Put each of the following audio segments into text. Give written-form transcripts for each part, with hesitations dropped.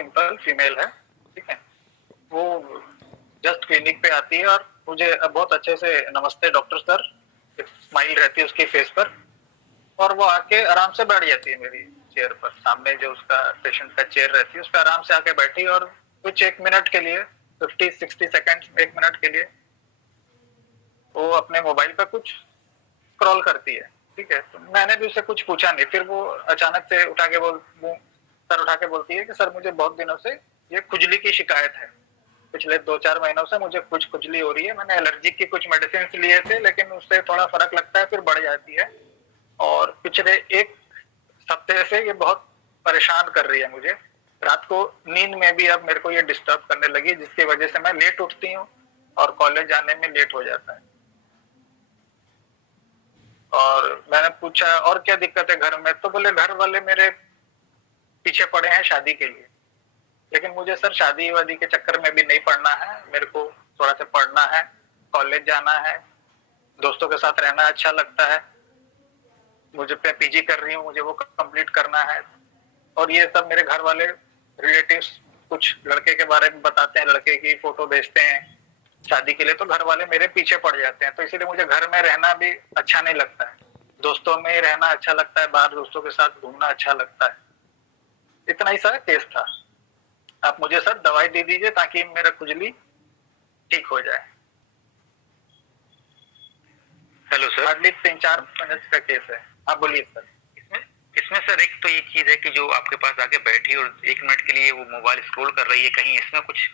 Simple female है, ठीक है। वो जस्ट क्लिनिक पे आती है और मुझे बहुत अच्छे से नमस्ते डॉक्टर सर, स्माइल रहती है उसके फेस पर, और वो आके आराम से बैठ जाती है मेरी चेयर पर, सामने जो उसका पेशेंट का चेयर रहती है उस पर आराम से आके बैठी, और कुछ 1 मिनट के लिए 50-60 सेकेंड 1 मिनट के लिए वो अपने मोबाइल पर कुछ स्क्रॉल करती है, ठीक है। तो मैंने भी उससे कुछ पूछा नहीं, फिर वो अचानक से उठा के सर उठा के बोलती है कि सर मुझे बहुत दिनों से ये खुजली की शिकायत है, पिछले 2-4 महीनों से मुझे कुछ खुजली हो रही है, मैंने एलर्जी की कुछ मेडिसिन लिए थे लेकिन उससे थोड़ा फर्क लगता है फिर बढ़ जाती है, और पिछले 1 हफ्ते से ये बहुत परेशान कर रही है मुझे। रात को नींद में भी अब मेरे को ये डिस्टर्ब करने लगी, जिसकी वजह से मैं लेट उठती हूँ और कॉलेज जाने में लेट हो जाता है। और मैंने पूछा और क्या दिक्कत है घर में, तो बोले घर वाले मेरे पीछे पड़े हैं शादी के लिए, लेकिन मुझे सर शादी वादी के चक्कर में भी नहीं पड़ना है, मेरे को थोड़ा सा पढ़ना है, कॉलेज जाना है, दोस्तों के साथ रहना अच्छा लगता है, मुझे पे पीजी कर रही हूँ, मुझे वो कंप्लीट करना है। और ये सब मेरे घर वाले रिलेटिव्स कुछ लड़के के बारे में बताते हैं, लड़के की फोटो भेजते हैं शादी के लिए, तो घर वाले मेरे पीछे पड़ जाते हैं, तो इसीलिए मुझे घर में रहना भी अच्छा नहीं लगता है, दोस्तों में ही रहना अच्छा लगता है, बाहर दोस्तों के साथ घूमना अच्छा लगता है। इतना ही सारा केस था। आप मुझे सर दवाई दे दीजिए ताकि मेरा खुजली ठीक हो जाए। Hello sir. हार्डली 3-4 मिनट का केस है। आप बोलिए सर। इसमें सर एक तो ये चीज है कि जो आपके पास आके बैठी और 1 मिनट के लिए वो मोबाइल स्क्रॉल कर रही है, कहीं इसमें कुछ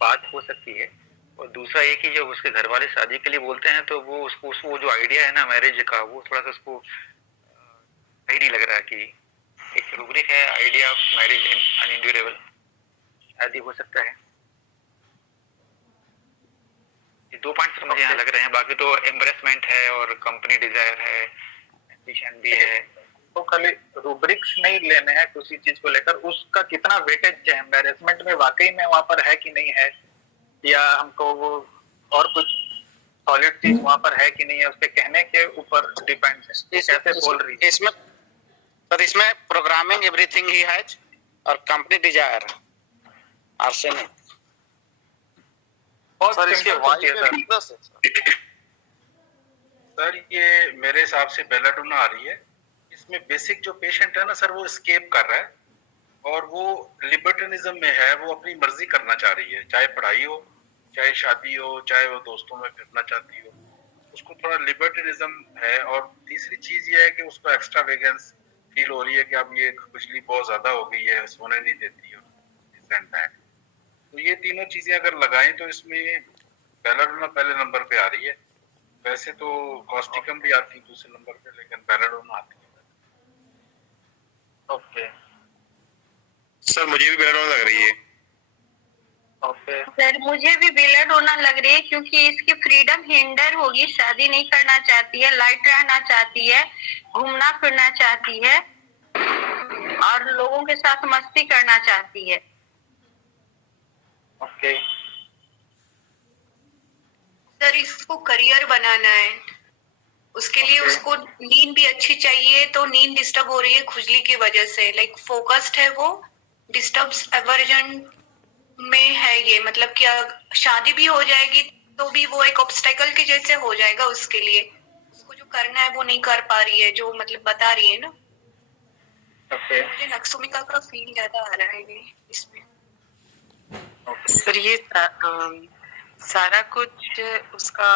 बात हो सकती है। और दूसरा ये कि जब उसके घर वाले शादी के लिए बोलते हैं तो वो उसको जो आइडिया है ना मैरिज का, वो थोड़ा सा उसको सही नहीं लग रहा कि एक रूब्रिक है आइडिया ऑफ मैरिज इन अनइंड्यूरेबल, शायद हो सकता है। ये 2 पॉइंट्स मुझे यहाँ लग रहे हैं, बाकी तो एम्ब्रेसमेंट है और कंपनी डिजायर है, एम्बिशन भी है। तो खाली रूब्रिक्स नहीं लेने हैं किसी चीज को लेकर, उसका कितना वेटेज है एम्बैरेसमेंट में, वाकई में वहां पर है कि नहीं है, या हमको वो और कुछ सॉलिड चीज वहां पर है कि नहीं है, उसके कहने के ऊपर डिपेंड है कैसे बोल रही है। इसमें प्रोग्रामिंग एवरीथिंग ही है और कंपनी डिजायर आर्सेनिक। सर इसके वाई में वीकनेस है सर, ये मेरे हिसाब से बेलाडोना आ रही है। इसमें बेसिक जो पेशेंट है ना सर, वो स्केप कर रहा है और वो लिबर्टनिज्म में है, वो अपनी मर्जी करना चाह रही है, चाहे पढ़ाई हो, चाहे शादी हो, चाहे वो दोस्तों में फिरना चाहती हो, उसको थोड़ा लिबर्टनिज्म है। और तीसरी चीज ये है कि उसको एक्स्ट्रा वेगेंस फील हो रही है कि अब ये खुजली बहुत ज्यादा हो गई है, सोने नहीं देती है। तो ये तीनों चीजें अगर लगाएं तो इसमें बेलाडोना पहले नंबर पे आ रही है। वैसे तो कॉस्टिकम भी आती है दूसरे नंबर पे, लेकिन बेलाडोना आती है। ओके सर मुझे भी बेलाडोना लग रही है। ओके सर मुझे भी बेलाडोना लग रही है, क्योंकि इसकी फ्रीडम हिंडर होगी, शादी नहीं करना चाहती है, लाइट रहना चाहती है, घूमना फिरना चाहती है और लोगों के साथ मस्ती करना चाहती है। ओके सर इसको करियर बनाना है, उसके लिए उसको नींद भी अच्छी चाहिए, तो नींद डिस्टर्ब हो रही है खुजली की वजह से, लाइक फोकस्ड है वो, डिस्टर्ब्स एवर्जन में है ये, मतलब कि शादी भी हो जाएगी तो भी वो एक ऑब्स्टेकल के जैसे हो जाएगा उसके लिए, उसको जो करना है वो नहीं कर पा रही है, जो मतलब बता रही है ना। मुझे नक्सोमिका का फील ज्यादा आ रहा है इसमें। सर ये सारा कुछ उसका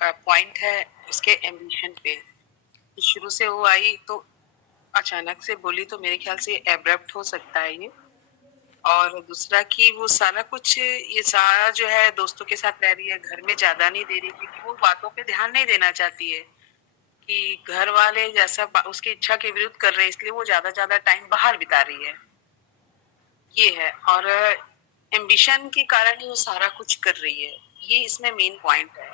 पॉइंट है उसके एम्बिशन पे, शुरू से वो आई तो अचानक से बोली, तो मेरे ख्याल से एब्रप्ट हो सकता है ये। और दूसरा कि वो सारा कुछ ये सारा जो है दोस्तों के साथ रह रही है, घर में ज्यादा नहीं दे रही, क्योंकि वो बातों पे ध्यान नहीं देना चाहती है कि घर वाले जैसा उसकी इच्छा के विरुद्ध कर रहे हैं, इसलिए वो ज्यादा टाइम बाहर बिता रही है, ये है। और एम्बिशन के कारण ही वो सारा कुछ कर रही है, ये इसमें मेन पॉइंट है।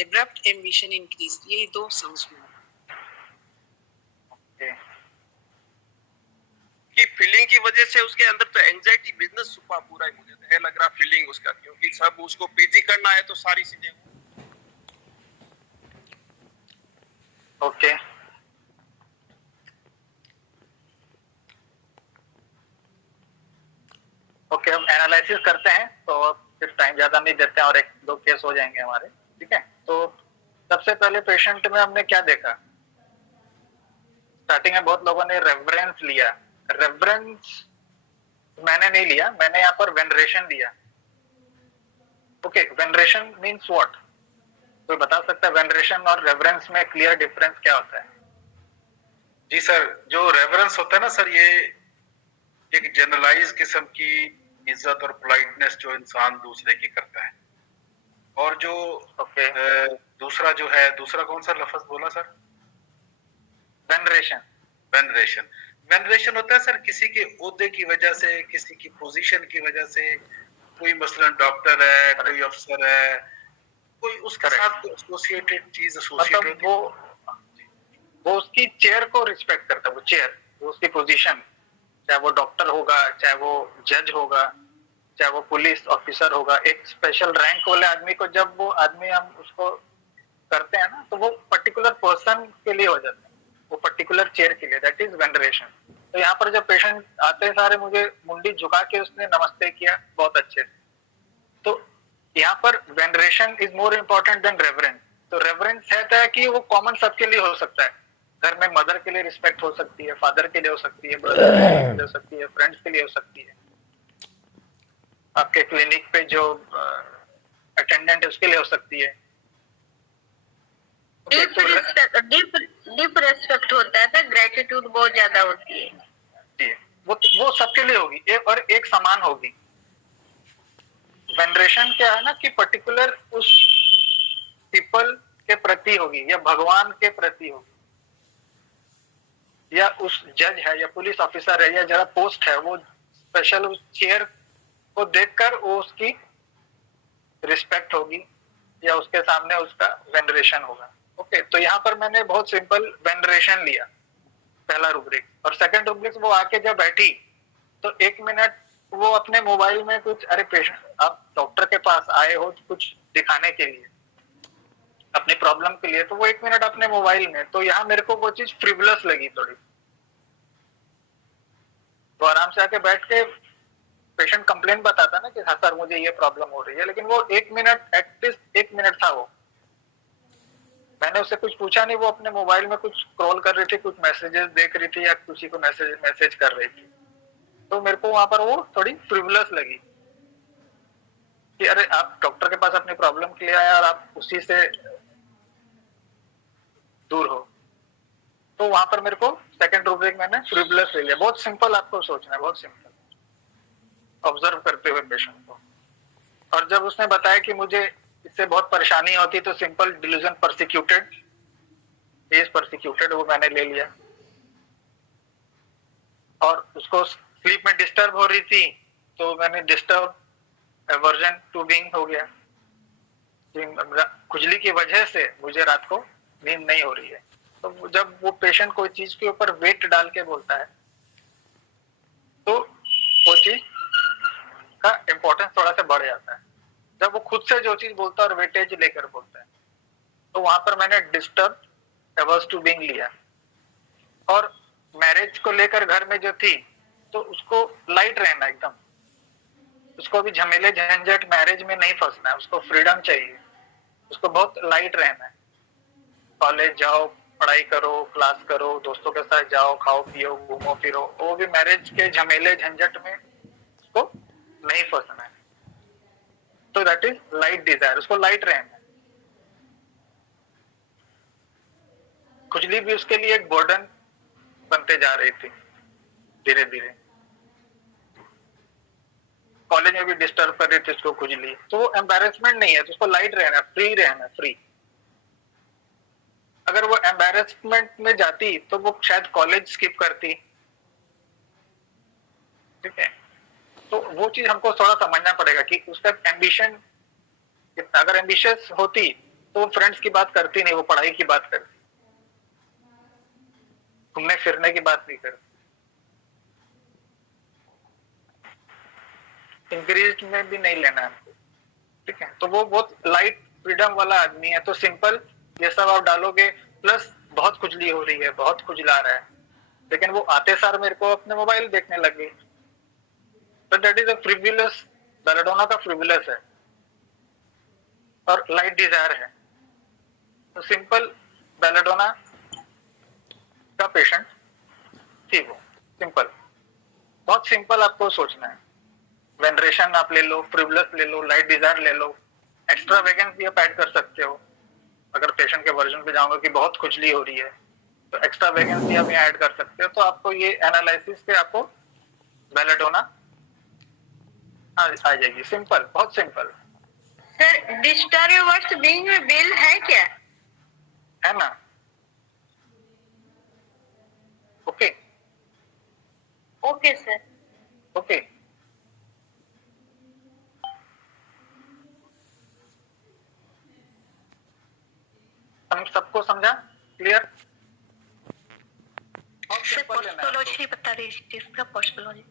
एब्रप्ट एम्बिशन इंक्रीज, ये 2 समझना कि फीलिंग की वजह से उसके अंदर तो एंजाइटी बिजनेस छुपा पूरा ही, मुझे तो ये लग रहा फीलिंग उसका, क्योंकि सब उसको पीजी करना है तो सारी चीजें। ओके एनालिसिस करते हैं, तो फिर टाइम ज्यादा नहीं देते हैं और 1-2 केस हो जाएंगे हमारे, ठीक है। तो सबसे पहले पेशेंट में हमने क्या देखा, स्टार्टिंग में बहुत लोगों ने रेफरेंस लिया। रेफरेंस मैंने नहीं लिया, मैंने यहाँ पर वेनरेशन लिया। Okay, veneration means what? कोई बता सकता है वेनरेशन और रेफरेंस में क्लियर डिफरेंस क्या होता है? जी सर, जो रेफरेंस होता है ना सर, ये एक जनरलाइज किस्म की इज्जत और पोलाइटनेस जो इंसान दूसरे की करता है। और जो दूसरा जो है, दूसरा कौन सा लफ्ज बोला सर? वेनरेशन। वेनरेशन। वेनरेशन होता है सर किसी के ओहदे की वजह से, किसी की पोजीशन की वजह से, कोई मसलन डॉक्टर है, कोई अफसर है, कोई उसके साथ एसोसिएटेड चीज एसोसिएटेड, मतलब वो उसकी चेयर को रिस्पेक्ट करता है, वो चेयर, वो उसकी पोजीशन, चाहे वो डॉक्टर होगा, चाहे वो जज होगा, चाहे वो पुलिस ऑफिसर होगा। एक स्पेशल रैंक वाले आदमी को जब वो आदमी हम उसको करते हैं ना, तो वो पर्टिकुलर पर्सन के लिए हो जाता है, वो पर्टिकुलर चेयर के लिए, दैट इज वेनरेशन। तो यहाँ पर जब पेशेंट आते सारे मुझे मुंडी झुका के उसने नमस्ते किया बहुत अच्छे से, तो यहाँ पर veneration is more important than reverence. तो रेवरेंस है कि वो कॉमन सबके लिए हो सकता है, घर में मदर के लिए रिस्पेक्ट हो सकती है, फादर के लिए हो सकती है, ब्रदर के लिए हो सकती है, फ्रेंड्स के लिए हो सकती है, आपके क्लिनिक पे जो अटेंडेंट है उसके लिए हो सकती है। डीप रेस्पेक्ट होता है, तो ग्रेटिट्यूड बहुत ज्यादा होती है जी, वो सबके लिए होगी और एक समान होगी। वेनरेशन क्या है ना कि पर्टिकुलर उस पीपल के प्रति होगी, या भगवान के प्रति होगी, या उस जज है या पुलिस ऑफिसर है या जरा पोस्ट है, वो स्पेशल उस चेयर को देखकर वो उसकी रिस्पेक्ट होगी या उसके सामने उसका वेनरेशन होगा। ओके, तो यहाँ पर मैंने बहुत सिंपल वेनरेशन लिया, पहला रूब्रिक। और सेकंड रूब्रिक, वो आके जब बैठी तो 1 मिनट वो अपने मोबाइल में कुछ, अरे पेशेंट आप डॉक्टर के पास आए हो कुछ दिखाने के लिए, अपनी प्रॉब्लम के लिए, तो वो 1 मिनट अपने मोबाइल में, तो यहाँ मेरे को वो चीज फ्रिवलस लगी थोड़ी। तो आराम से आके बैठ के पेशेंट कंप्लेन बताता ना कि हाँ सर मुझे ये प्रॉब्लम हो रही है, लेकिन वो 1 मिनट, एटलीस्ट 1 मिनट था वो, मैंने उससे कुछ पूछा नहीं, वो अपने मोबाइल में कुछ स्क्रॉल कर रही थी, कुछ मैसेजेस देख रही थी या किसी को मैसेज कर रही थी। तो मेरे को वहां पर वो थोड़ी फ्रिवलस लगी कि अरे आप डॉक्टर के पास अपनी प्रॉब्लम के लिए आए और आप उसी से दूर हो। तो वहां पर मेरे को सेकंड रूब्रिक मैंने फ्रिवलस ले लिया। बहुत सिंपल आपको सोचना है, बहुत सिंपल, ऑब्जर्व करते हुए पेशेंट को। और जब उसने बताया कि मुझे इससे बहुत परेशानी होती, तो simple delusion persecuted, is persecuted, वो मैंने ले लिया। और उसको स्लीप में डिस्टर्ब हो रही थी, तो मैंने डिस्टर्ब एवर्जन टू बीइंग हो गया, खुजली की वजह से मुझे रात को नींद नहीं हो रही है। तो जब वो पेशेंट कोई चीज के ऊपर वेट डाल के बोलता है, तो वो चीज का इम्पोर्टेंस थोड़ा सा बढ़ जाता है। जब वो खुद से जो चीज बोलता है और वेटेज लेकर बोलता है, तो वहां पर मैंने डिस्टर्ब एवर्स टू बीइंग लिया। और मैरिज को लेकर घर में जो थी, तो उसको लाइट रहना एकदम, उसको भी झमेले झंझट मैरिज में नहीं फंसना है, उसको फ्रीडम चाहिए, उसको बहुत लाइट रहना है। कॉलेज जाओ, पढ़ाई करो, क्लास करो, दोस्तों के साथ जाओ, खाओ पियो, घूमो फिरो, वो भी मैरिज के झमेले झंझट में उसको नहीं फंसना है। तो दैट इज लाइट डिजायर, उसको लाइट रहना है। खुजली भी उसके लिए एक बर्डन बनते जा रही थी धीरे धीरे। कॉलेज में भी डिस्टर्ब कर रही थी उसको खुजली, तो वो एम्बैरेसमेंट नहीं है, तो उसको लाइट रहना, फ्री रहना, फ्री। अगर वो एम्बैरेसमेंट में जाती तो वो शायद कॉलेज स्किप करती, ठीक है। तो वो चीज हमको थोड़ा समझना पड़ेगा कि उसका एम्बिशन कितना। अगर एम्बिशियस होती तो वो फ्रेंड्स की बात करती नहीं, वो पढ़ाई की बात करती, घूमने फिरने की बात नहीं करती। इंक्रीज में भी नहीं लेना हमको, ठीक है। तो वो बहुत लाइट फ्रीडम वाला आदमी है। तो सिंपल ये सब आप डालोगे, प्लस बहुत खुजली हो रही है, बहुत खुजला रहा है, लेकिन वो आते सार मेरे को अपने मोबाइल देखने लग गई, तो दैट इज अ फ्रिवुलस बेलेडोना का फ्रिवुलस है और लाइट डिजायर है, तो सिंपल बेलेडोना का पेशेंट थी वो। सिंपल, बहुत सिंपल आपको सोचना है। वेनरेशन आप ले लो, फ्रिवुलस ले लो, लाइट डिजायर ले लो, एक्स्ट्रा वेगेंस भी आप ऐड कर सकते हो। अगर पेशेंट के वर्जन पे जाऊंगा कि बहुत खुजली हो रही है तो एक्स्ट्रा वेगेंस भी आप ऐड कर सकते हो। तो आपको ये एनालिसिस पे आपको बेलेडोना आ जाएगी। सिंपल, बहुत सिंपल सर डिस्टर्बर्स बीइंग में बिल है क्या? है ना। Okay okay sir. ओके, हम सबको समझा? क्लियर? सर पोस्टोलॉजी बता दीजिए, इसका पोस्टोलॉजी।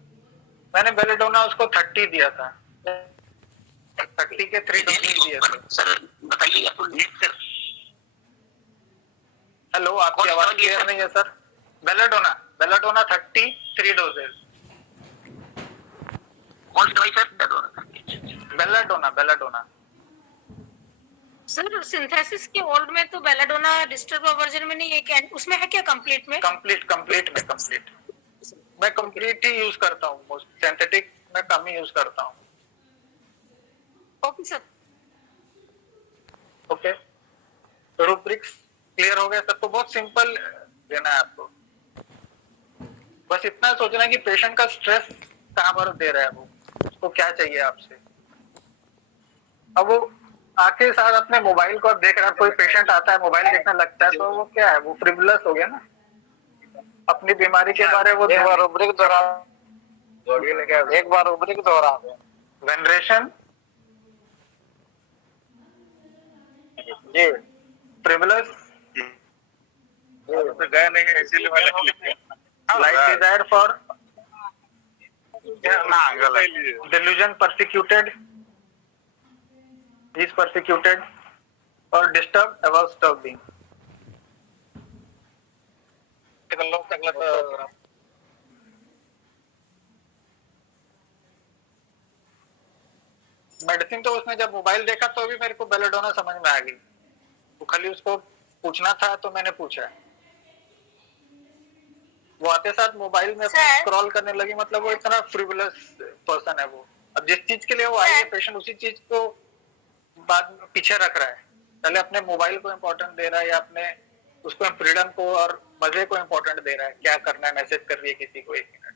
मैंने बेलेडोना उसको 30 दिया था, 30 के 3 डोजेज दिए थे। सर बताइए आपको नीट सर। हेलो, आपकी आवाज क्लियर नहीं है सर। Belladonna 30 3 doses. कौन सी दवाई सर? बेलेडोना सर सिंथेसिस के ओल्ड में तो बेलाडोना डिस्टर्ब वर्जन में नहीं है, उसमें है क्या कंप्लीट में? कंप्लीट मैं कंप्लीट ही यूज करता हूँ, सिंथेटिक मैं कम ही यूज करता हूँ। Okay sir. Okay, rubrics clear हो गया सबको? बहुत सिंपल देना है आपको, बस इतना सोचना है कि पेशेंट का स्ट्रेस कहाँ पर दे रहा है, वो उसको क्या चाहिए आपसे। अब वो आंखें साथ अपने मोबाइल को देख रहा है, कोई पेशेंट आता है मोबाइल देखने लगता है, तो वो क्या है, वो फ्रिवुलस हो गया ना। अपनी बीमारी के बारे में वो एक बार रूब्रिक दोहरा वेनरेशन जी फ्रिवुलस तो गया नहीं है इसीलिए मैंने लिखा। लाइट डिजायर फॉर ना गलत। delusion persecuted, is persecuted or disturbed about disturbing. Medicine तो उसने जब मोबाइल देखा तो भी मेरे को बेलेडोना समझ में आ गई, वो खाली उसको पूछना था तो मैंने पूछा। वो आते साथ मोबाइल में स्क्रॉल करने लगी, मतलब वो इतना फ्रिवुलस पर्सन है वो। अब जिस चीज के लिए वो आई है पेशेंट, उसी चीज को बाद में पीछे रख रहा है, पहले अपने मोबाइल को इम्पोर्टेंट दे रहा है या अपने उसको फ्रीडम को और मजे को इम्पोर्टेंट दे रहा है। क्या करना है, मैसेज कर रही है किसी को 1 मिनट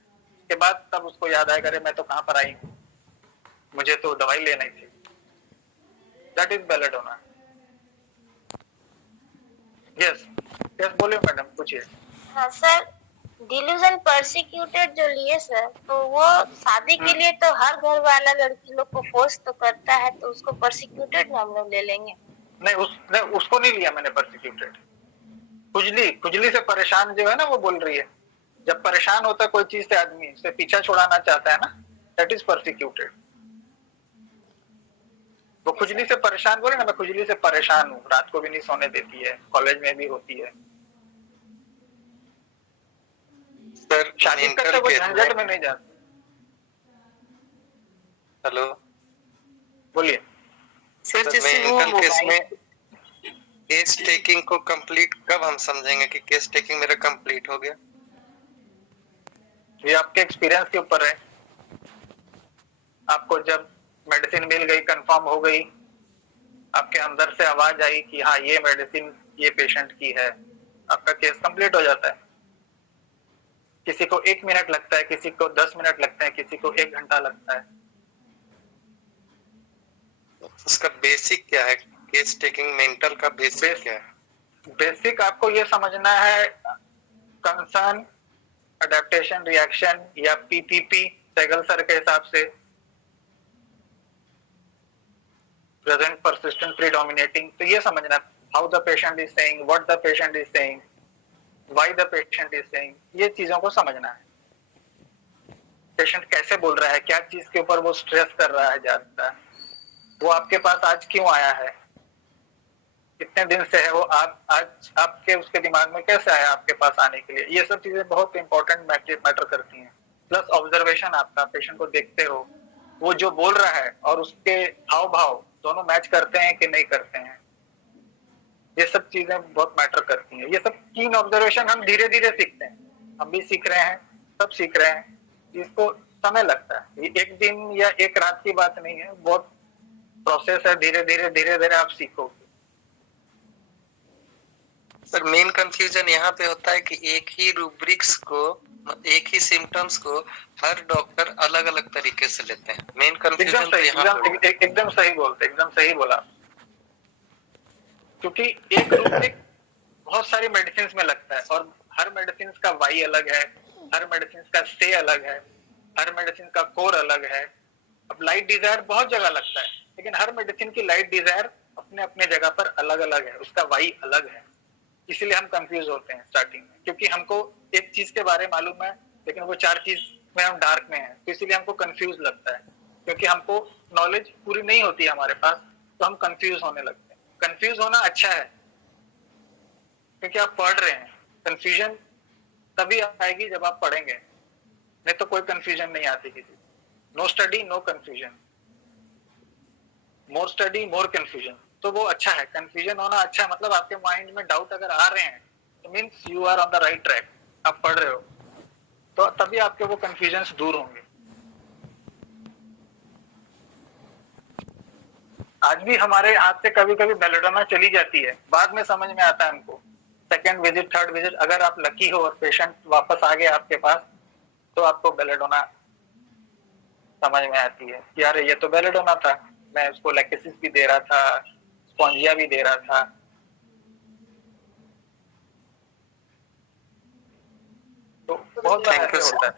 के बाद, तब उसको याद आएगा अरे मैं तो कहाँ पर आई हूँ, मुझे तो दवाई लेनी थी। That is belladonna. Yes yes, बोलिए मैडम, पूछिए। हाँ सर, डिल्यूजन परसिक्यूटेड जो लिए सर, तो वो शादी के लिए तो हर घर वाला लड़की लोग को फोर्स तो करता है, तो उसको परसिक्यूटेड हम लोग ले लेंगे। नहीं, उसको नहीं लिया मैंने परसिक्यूटेड। खुजली से परेशान जो है ना, वो बोल रही है, जब परेशान होता है कोई चीज से आदमी, से पीछा छुड़ाना चाहता है ना, दैट इज परसिक्यूटेड। वो खुजली से परेशान बोले ना, मैं खुजली से परेशान हूँ, रात को भी नहीं सोने देती है, कॉलेज में भी होती है। सर शादी करते कोई झंझट में नहीं जाते। हेलो, बोलिए सर। जैसे वो केस में केस टेकिंग को कंप्लीट कब हम समझेंगे कि केस टेकिंग मेरा कंप्लीट हो गया? ये आपके एक्सपीरियंस के ऊपर है। आपको जब मेडिसिन मिल गई, कंफर्म हो गई, आपके अंदर से आवाज आई कि हाँ ये मेडिसिन ये पेशेंट की है, आपका केस कंप्लीट हो जाता है। किसी को 1 मिनट लगता है, किसी को 10 मिनट लगता है, किसी को 1 घंटा लगता है। उसका बेसिक क्या है? केस टेकिंग मेंटल का बेसिक क्या है? बेसिक आपको ये समझना है, कंसर्न, अडेप्टेशन, रिएक्शन या पीपीपी सेगल सर के हिसाब से, प्रेजेंट, परसिस्टेंट, प्रीडोमिनेटिंग। तो ये समझना, how the patient is saying, what the patient is saying, why the patient is saying, ये चीजों को समझना है। पेशेंट कैसे बोल रहा है, क्या चीज के ऊपर वो स्ट्रेस कर रहा है ज्यादा, वो आपके पास आज क्यों आया है, कितने दिन से है वो, आज आपके उसके दिमाग में कैसे आया आपके पास आने के लिए। ये सब चीजें बहुत इंपॉर्टेंट मैटर करती हैं। प्लस ऑब्जर्वेशन, आपका पेशेंट को देखते हो, वो जो बोल रहा है और उसके हाव भाव दोनों मैच करते हैं कि नहीं करते हैं, ये सब चीजें बहुत मैटर करती हैं। ये सब कीन ऑब्जर्वेशन हम धीरे धीरे सीखते हैं, हम भी सीख रहे हैं, सब सीख रहे हैं। इसको समय लगता है, ये एक दिन या एक रात की बात नहीं है, बहुत प्रोसेस है, धीरे धीरे आप सीखोगे। सर मेन कंफ्यूजन यहाँ पे होता है कि एक ही रूब्रिक्स को, एक ही सिम्टम्स को हर डॉक्टर अलग अलग तरीके से लेते हैं। मेन कंफ्यूजन तो यहाँ पे एकदम सही बोलते, एकदम सही बोला। क्योंकि एक रूब्रिक बहुत सारी मेडिसिन में लगता है और हर मेडिसिन का वाई अलग है, हर मेडिसिन का से अलग है, हर मेडिसिन का कोर अलग है। अब लाइट डिजायर बहुत जगह लगता है, लेकिन हर मेडिसिन की लाइट डिजायर अपने अपने जगह पर अलग अलग है, उसका वाई अलग है। इसीलिए हम कंफ्यूज होते हैं स्टार्टिंग में, क्योंकि हमको एक चीज के बारे में मालूम है लेकिन वो 4 चीज में हम डार्क में हैं, तो इसीलिए हमको कंफ्यूज लगता है। क्योंकि हमको नॉलेज पूरी नहीं होती है हमारे पास, तो हम कंफ्यूज होने लगते हैं। कंफ्यूज होना अच्छा है, क्योंकि आप पढ़ रहे हैं। कंफ्यूजन तभी आएगी जब आप पढ़ेंगे, नहीं तो कोई कंफ्यूजन नहीं आती किसी। No study no confusion, more study more confusion. तो वो अच्छा है, कंफ्यूजन होना अच्छा है। मतलब आपके माइंड में डाउट अगर आ रहे हैं तो means you are on the right track, आप पढ़ रहे हो, तो तभी आपके वो कंफ्यूजन दूर होंगे। आज भी हमारे हाथ से कभी कभी बेलेडोना चली जाती है, बाद में समझ में आता है हमको। सेकेंड विजिट, थर्ड विजिट, अगर आप लकी हो और पेशेंट वापस आ गया आपके पास, तो आपको बेलेडोना समझ में आती है कि यार ये तो बेलेडोना था, मैं उसको लैकेसिस भी दे रहा था, स्पॉन्जिया भी दे रहा था। तो बहुत बार ऐसे होता है।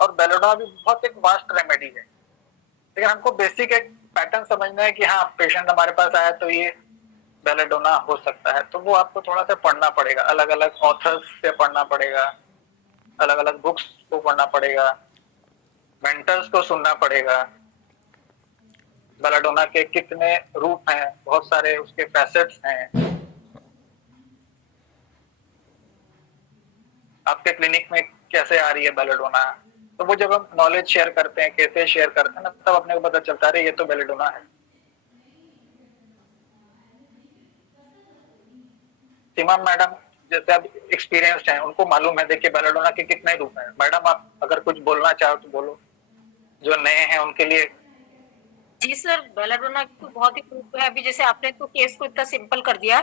और बेलेडोना भी बहुत एक वास्ट रेमेडी है, लेकिन हमको बेसिक एक पैटर्न समझना है कि हाँ पेशेंट हमारे पास आया तो ये बेलेडोना हो सकता है। तो वो आपको थोड़ा सा पढ़ना पड़ेगा, अलग अलग ऑथर्स से पढ़ना पड़ेगा, अलग अलग बुक्स को पढ़ना पड़ेगा, मेंटर्स को सुनना पड़ेगा। बेलेडोना के कितने रूप हैं, बहुत सारे उसके फैसेट्स हैं। आपके क्लिनिक में कैसे आ रही है बेलेडोना, तो वो जब हम नॉलेज शेयर करते हैं, कैसे शेयर करते हैं ना, तब अपने को पता चलता है ये तो बेलेडोना है। सीमा मैडम जैसे अब एक्सपीरियंस्ड हैं, उनको मालूम है देखिए बेलेडोना के कितने रूप हैं। मैडम आप अगर कुछ बोलना चाहो तो बोलो, जो नए हैं उनके लिए। जी सर, बेलेडोना की तो बहुत ही प्रूफ है। अभी जैसे आपने तो केस को इतना सिंपल कर दिया,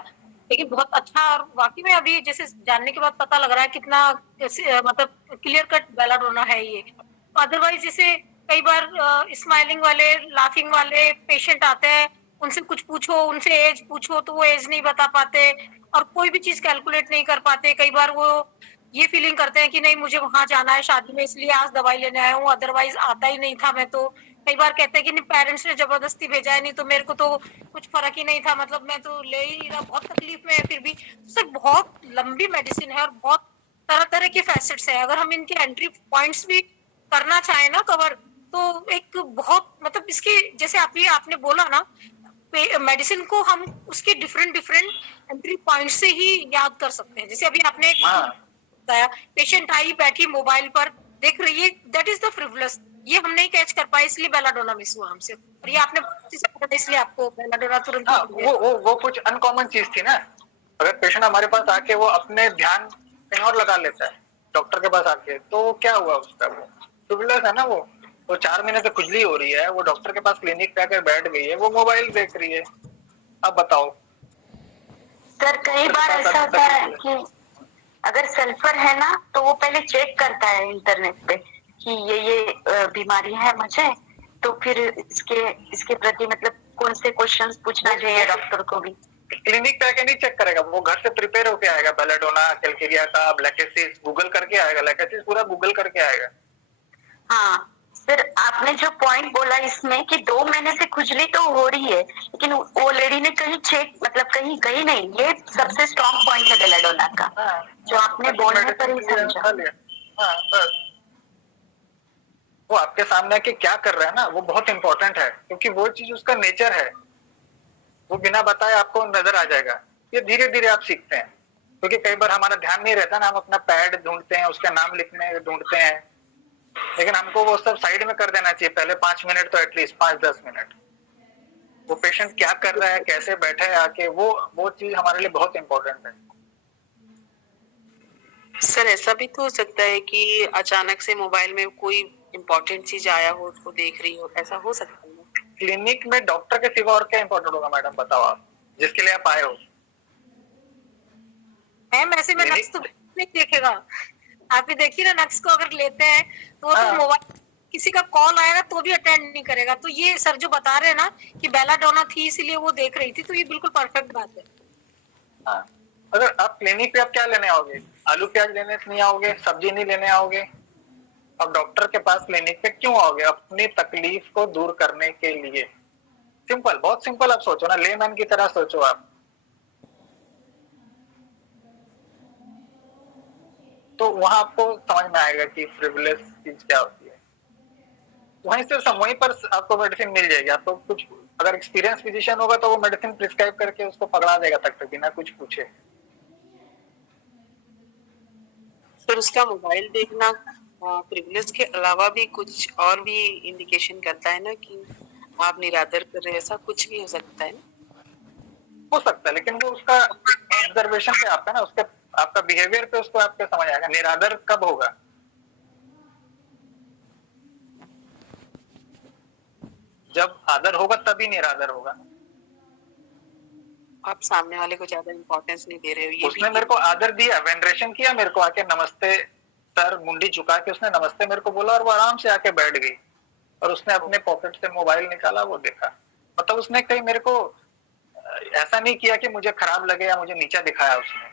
लेकिन बहुत अच्छा, और वाकई में अभी जैसे जानने के बाद पता लग रहा है कितना मतलब क्लियर कट बेलेडोना है ये। अदरवाइज जैसे कई बार स्माइलिंग वाले, लाफिंग वाले पेशेंट आते हैं, उनसे कुछ पूछो, उनसे एज पूछो तो वो एज नहीं बता पाते और कोई भी चीज कैलकुलेट नहीं कर पाते। कई बार वो ये फीलिंग करते हैं कि नहीं मुझे वहां जाना है शादी में, इसलिए आज दवाई लेने आया हूँ, अदरवाइज आता ही नहीं था मैं तो। कई बार कहते हैं कि नहीं पेरेंट्स ने जबरदस्ती भेजा है, नहीं तो मेरे को तो कुछ फर्क ही नहीं था, मतलब मैं तो ले ही नहीं रहा, बहुत तकलीफ में है फिर भी। सर बहुत लंबी मेडिसिन है और बहुत तरह तरह के फैसेट्स है। अगर हम इनके एंट्री पॉइंट्स भी करना चाहें ना कवर, तो एक बहुत मतलब इसके जैसे आपने बोला ना, मेडिसिन को हम उसके डिफरेंट एंट्री पॉइंट से ही याद कर सकते हैं। जैसे अभी आपने बताया, पेशेंट आई बैठी मोबाइल पर देख रही है, दैट इज द फ्रिवलस, ये हम नहीं कैच कर पाए इसलिए बेलाडोना मिस हुआ हमसे, और ये आपने इसलिए आपको बेलाडोना तुरंत वो कुछ अनकॉमन चीज थी ना। अगर पेशेंट हमारे पास आके वो अपने ध्यान कहीं और लगा लेता है डॉक्टर के पास आके, तो क्या हुआ उसका, वो फ्रिवलस है ना। वो 4 महीने से खुजली हो रही है, वो डॉक्टर के पास क्लिनिक पे आकर बैठ गई है, वो मोबाइल देख रही है। अब बताओ सर, कई बार ऐसा होता है कि अगर सल्फर है ना तो वो पहले चेक करता है इंटरनेट पे कि ये बीमारी है मुझे, तो फिर इसके प्रति मतलब कौन से क्वेश्चंस पूछना चाहिए डॉक्टर को भी। क्लिनिक पे आके नहीं चेक करेगा, वो घर से प्रिपेयर होके आएगा। बेलाडोना, कैलकेरिया का, लैकेसिस गूगल करके आएगा, लैकेसिस पूरा गूगल करके आएगा। हाँ सर, आपने जो पॉइंट बोला इसमें कि 2 महीने से खुजली तो हो रही है, लेकिन वो लेडी ने कहीं चेक मतलब कहीं गई नहीं, ये सबसे स्ट्रॉन्ग पॉइंट है बेलाडोना का, जो आपने बोलने पर ही समझा। वो आपके सामने के क्या कर रहा है ना, वो बहुत इंपॉर्टेंट है, क्योंकि वो चीज उसका नेचर है, वो बिना बताए आपको नजर आ जाएगा। ये धीरे धीरे आप सीखते हैं, क्योंकि कई बार हमारा ध्यान नहीं रहता ना, हम अपना पैड ढूंढते हैं, उसका नाम लिखने ढूंढते हैं, लेकिन हमको वो सब साइड में कर देना चाहिए पहले 5 मिनट, तो एटलीस्ट 5-10 मिनट वो पेशेंट क्या कर रहा है, कैसे बैठा है आके, वो चीज हमारे लिए बहुत इंपॉर्टेंट है। सर ऐसा भी तो हो सकता है कि अचानक से मोबाइल में कोई इम्पोर्टेंट चीज आया हो, उसको देख रही हो, ऐसा हो सकता है? क्लिनिक में डॉक्टर के सिवा और क्या इंपॉर्टेंट होगा मैडम, बताओ आप, जिसके लिए आप आए हो। मैम ऐसे में नक्स तो नहीं देखेगा। आप भी देखिए ना, नक्स को अगर लेते हैं तो वो तो मोबाइल, किसी का कॉल आएगा तो भी अटेंड नहीं करेगा। तो ये सर जो बता रहे हैं ना कि बेलाडोना थी इसीलिए वो देख रही थी, तो ये बिल्कुल परफेक्ट बात है। हाँ, अगर आप क्लिनिक पे आप क्या लेने आओगे, आलू प्याज लेने नहीं आओगे, सब्जी नहीं लेने आओगे, अब डॉक्टर के पास क्लिनिक पे क्यों आओगे? अपनी तकलीफ को दूर करने के लिए। सिंपल, बहुत सिंपल आप सोचो ना, लेमैन की तरह सोचो आप। तो वहां आपको समझ में आएगा कि फ्रिवलेस चीज क्या होती है। वहीं से वहीं पर आपको मेडिसिन मिल जाएगी। आपको कुछ अगर एक्सपीरियंस फिजिशियन होगा तो वो मेडिसिन प्रिस्क्राइब करके उसको पकड़ा देगा तक बिना कुछ पूछे। सर उसका मोबाइल देखना प्रिविलेज के अलावा भी कुछ और भी इंडिकेशन करता है ना कि आप निरादर कर रहे हैं, ऐसा कुछ भी हो सकता है? हो सकता है, लेकिन वो उसका ऑब्जर्वेशन पे आता है ना, उसके आपका बिहेवियर पे उसको आपके समझ आएगा। निरादर कब होगा? जब आदर होगा तभी निरादर होगा। आप सामने वाले को ज्यादा इंपॉर्टेंस नहीं दे रहे हो। ये उसने मेरे को आदर दिया, वेनरेशन किया, मेरे को आके नमस्ते सर, मुंडी झुका के उसने नमस्ते मेरे को बोला और वो आराम से आके बैठ गई और उसने अपने पॉकेट से मोबाइल निकाला, वो देखा। मतलब उसने कहीं मेरे को ऐसा नहीं किया कि मुझे खराब लगे या मुझे नीचा दिखाया उसने।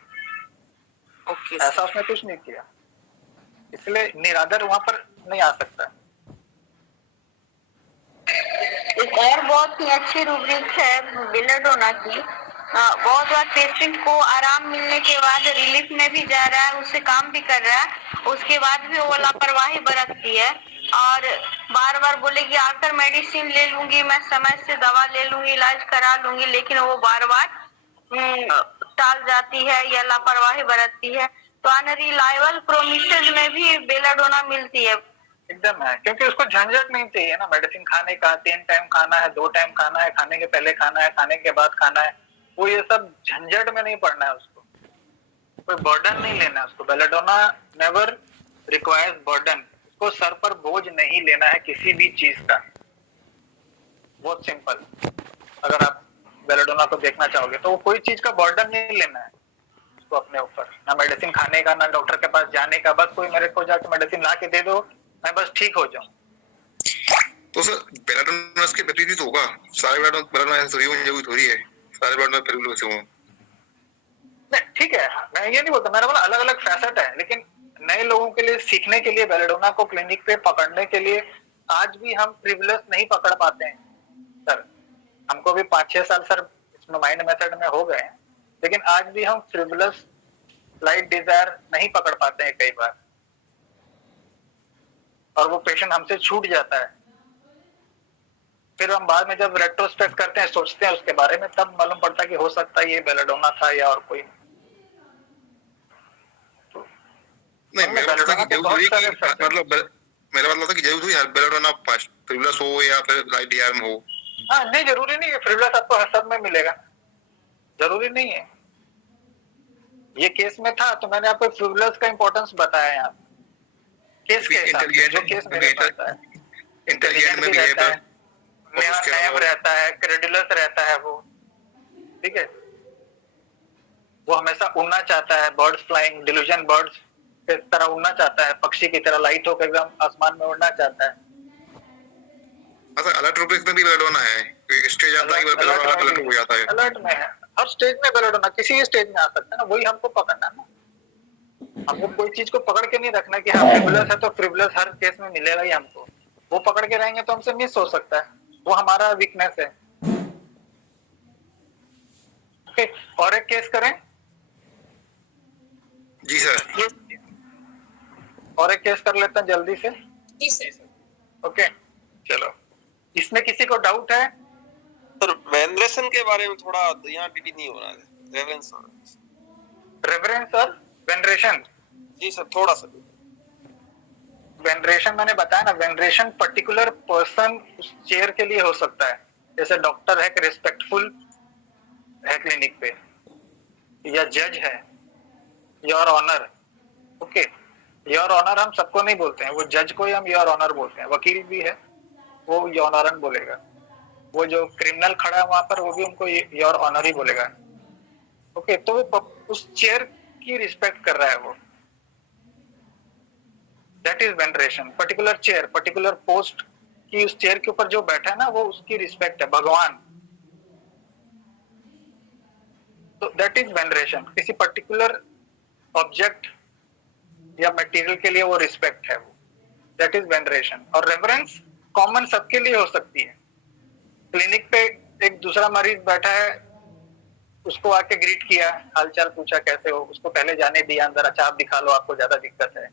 ओके, ऐसा उसने कुछ नहीं किया, इसलिए निरादर वहां पर नहीं आ सकता। एक और बहुत ही अच्छी रूब्रिक है बेलाडोना की। बहुत बार पेशेंट को आराम मिलने के बाद रिलीफ में भी जा रहा है, उससे काम भी कर रहा है, उसके बाद भी वो लापरवाही बरतती है और बार बार बोलेगी आकर मेडिसिन ले लूंगी, मैं समय से दवा ले लूंगी, इलाज करा लूंगी, लेकिन वो बार बार टाल जाती है या लापरवाही बरतती है। तो अनरिलायबल प्रोमिसेस में भी बेलाडोना मिलती है। एकदम है, क्योंकि उसको झंझट नहीं चाहिए ना मेडिसिन खाने का। 3 टाइम खाना है, 2 टाइम खाना है, खाने के पहले खाना है, खाने के बाद खाना है, वो ये सब झंझट में नहीं पड़ना है उसको, कोई बर्डन नहीं लेना है उसको। Belladonna never requires burden. उसको सर पर बोझ नहीं लेना है किसी भी चीज का। बहुत सिंपल। अगर आप बेलाडोना को देखना चाहोगे तो वो कोई चीज का बर्डन नहीं लेना है उसको अपने ऊपर, ना मेडिसिन खाने का, ना डॉक्टर के पास जाने का। बस कोई मेरे को जाके मेडिसिन ला के दे दो, मैं बस ठीक हो जाऊं। तो सर बेलाडोना के विपरीत होगा। सारे बेलाडोना थोड़ी है, सारे बेलाडोना फ्रिवलेस हो। नहीं, ठीक है, मैं ये नहीं बोलता, मेरा बोला अलग अलग फैसेट है, लेकिन नए लोगों के लिए सीखने के लिए बेलाडोना को क्लिनिक पे पकड़ने के लिए आज भी हम फ्रिवलेस नहीं पकड़ पाते हैं सर। हमको भी 5-6 साल सर इसमें माइंड मेथड में हो गए हैं, लेकिन आज भी हम फ्रिवलेस लाइट डिजायर नहीं पकड़ पाते हैं कई बार, और वो पेशेंट हमसे छूट जाता है। फिर हम बाद में जब रेट्रोस्पेक्ट करते हैं, सोचते हैं उसके बारे में, तब मालूम पड़ता है कि हो सकता है ये बेलाडोना था या और कोई नहीं। मेरा मतलब था कि जरूरी है बेलाडोना फ्रिवलेस हो या फिर लाइट डिजायर में हो। हाँ, नहीं जरूरी नहीं है फ्रिवलेस आपको हर सब में मिलेगा, जरूरी नहीं है। ये केस में था तो मैंने आपको फ्रिवलेस का इंपॉर्टेंस बताया यहाँ केस के हिसाब से, जो केस मेरे पास है। इंटेलिजेंट भी रहता है, नैब रहता है, क्रेडुलस रहता है वो, ठीक है। वो हमेशा उड़ना चाहता है, बर्ड्स फ्लाइंग, डिल्यूजन बर्ड्स की तरह उड़ना चाहता है, पक्षी की तरह लाइट होकर एकदम आसमान में उड़ना चाहता है। अच्छा, अलर्ट रूब्रिक में भी बेलाडोना है, स्टेज आता है कि बेलाडोना अलर्ट हो जाता है। अलर्ट में है, हर स्टेज में बेलाडोना, किसी भी स्टेज में आ सकता है ना, वही हमको पकड़ना है ना। हमको कोई चीज को पकड़ के नहीं रखना कि हाँ फ्रिवलेस है तो फ्रिवलेस हर केस में मिलेगा ही हमको। वो पकड़ के रहेंगे तो हमसे मिस हो सकता है, वो हमारा वीकनेस है। ओके, और एक केस करें? जी सर। और एक केस कर लेते हैं जल्दी से। जी सर। ओके, चलो। इसमें किसी को डाउट है? सर वेनरेशन के बारे में थोड़ा यहाँ टीटी नहीं हो रहा है, रेवरेंस रेवरेंस और वेनरेशन। जी सर, थोड़ा सा वेनरेशन मैंने बताया ना, वेनरेशन पर्टिकुलर पर्सन उस चेयर के लिए हो सकता है। जैसे डॉक्टर है कि रिस्पेक्टफुल है क्लिनिक पे, या जज है, your honour. Okay, your honour हम सबको नहीं बोलते हैं, वो जज को ही हम योर ऑनर बोलते हैं। वकील भी है, वो योर ऑनर बोलेगा। वो जो क्रिमिनल खड़ा है वहां पर, वो भी उनको योर ऑनर ही बोलेगा। ओके, तो वो उस चेयर की रिस्पेक्ट कर रहा है वो। That is veneration. Particular chair, particular post की उस चेयर के ऊपर जो बैठा है ना, वो उसकी रिस्पेक्ट है। भगवान, तो दैट इज वेनरेशन। किसी पर्टिकुलर ऑब्जेक्ट या मटेरियल के लिए वो रिस्पेक्ट है, वो दैट इज वेनरेशन। और रेवरेंस कॉमन सबके लिए हो सकती है। क्लिनिक पे एक दूसरा मरीज बैठा है, उसको आके ग्रीट किया, हालचाल पूछा कैसे हो, उसको पहले जाने दिया अंदर, अच्छा आप दिखा लो, आपको ज्यादा दिक्कत है।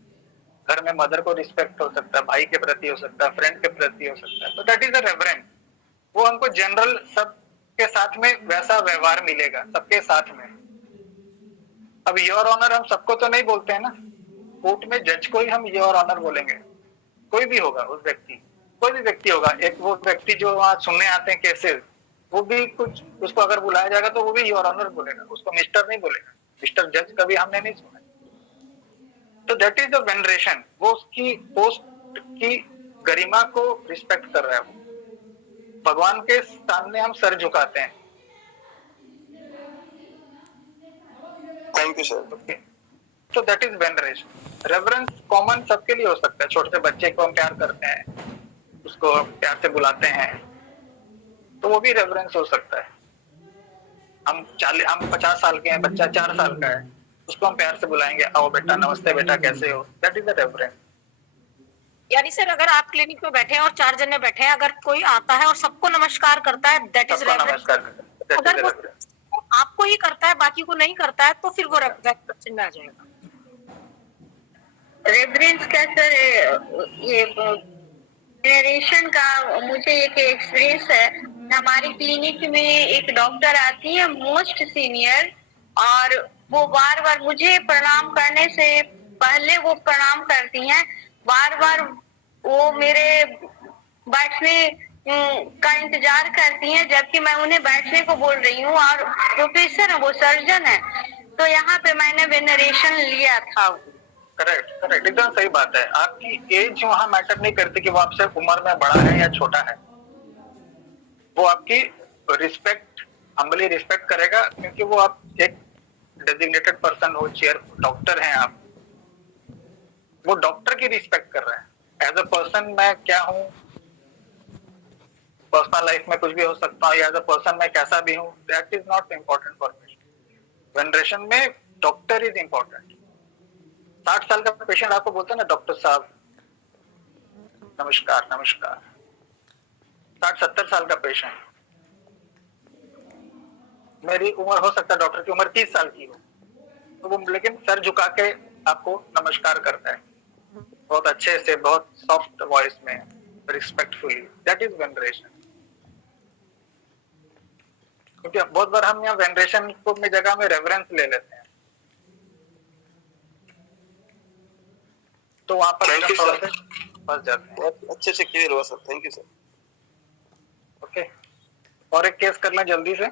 घर में मदर को रिस्पेक्ट हो सकता है, भाई के प्रति हो सकता है, फ्रेंड के प्रति हो सकता है। तो दैट इज अ रेवरेंस। वो हमको जनरल सबके साथ में वैसा व्यवहार मिलेगा, सबके साथ में। अब योर ऑनर हम सबको तो नहीं बोलते हैं ना, कोर्ट में जज को ही हम योर ऑनर बोलेंगे। कोई भी होगा उस व्यक्ति, कोई भी व्यक्ति होगा। एक वो व्यक्ति जो वहां सुनने आते हैं केसेस, वो भी कुछ, उसको अगर बुलाया जाएगा तो वो भी योर ऑनर बोलेगा, उसको मिस्टर नहीं बोलेगा। मिस्टर जज कभी हमने नहीं सुना। तो दैट इज द वेनरेशन। वो उसकी पोस्ट की गरिमा को रिस्पेक्ट कर रहा है वो। भगवान के सामने हम सर झुकाते हैं। Thank you sir. ओके, तो that is veneration. Reverence common सबके लिए हो सकता है। छोटे बच्चे को हम प्यार करते हैं, उसको प्यार से बुलाते हैं, तो वो भी रेवरेंस हो सकता है। हम 50 साल के हैं, बच्चा 4 साल का है, उसको हम प्यार से बुलाएंगे, आओ बेटा, नमस्ते बेटा, कैसे हो, दैट इज द रेवरेंस। यानी सर अगर आप क्लिनिक में बैठे हैं और 4 जने बैठे हैं, अगर कोई आता है और सबको नमस्कार करता है, दैट इज रेवरेंस। अगर वो आपको ही करता है, बाकी को नहीं करता है, तो फिर वो रेवरेंस में आ जाएगा। रेफरेंस का सर, ये जनरेशन का मुझे एक एक्सपीरियंस है। हमारी क्लिनिक में एक डॉक्टर आती है, मोस्ट सीनियर, और वो बार बार मुझे प्रणाम करने से पहले वो प्रणाम करती हैं। बार बार वो मेरे बैठने का इंतजार करती हैं, जबकि मैं उन्हें बैठने को बोल रही हूँ। और प्रोफेसर है, वो सर्जन है। तो यहाँ पे मैंने वेनरेशन लिया था। करेक्ट, करेक्ट, एकदम सही बात है। आपकी एज वहां मैटर नहीं करती कि वो आपसे उम्र में बड़ा है या छोटा है। वो आपकी रिस्पेक्ट, हम्बली रिस्पेक्ट करेगा, क्योंकि वो आप एक डेजिग्नेटेड पर्सन हो, चेयर डॉक्टर हैं आप। वो डॉक्टर की रिस्पेक्ट कर रहा है। एज अ पर्सन मैं क्या हूँ, पर्सनल लाइफ में कुछ भी हो सकता हूँ, या एज अ पर्सन मैं कैसा भी हूँ, that is not important for me. Veneration में डॉक्टर इज इम्पोर्टेंट। 60 साल का पेशेंट आपको बोलता है ना, डॉक्टर साहब नमस्कार नमस्कार। 60-70 साल का पेशेंट, मेरी उम्र हो सकता है डॉक्टर की उम्र 30 साल की हो, तो वो लेकिन सर झुका के आपको नमस्कार करता है, बहुत अच्छे से, बहुत सॉफ्ट वॉइस में, रिस्पेक्टफुली। That is veneration. क्योंकि बहुत बार हम यहाँ वेनरेशन को में जगह में रेवरेंस ले लेते हैं, तो वहां पर फंस जाते हैं। अच्छे से क्लियर हुआ sir, thank you sir. Okay, और एक केस कर लें जल्दी से।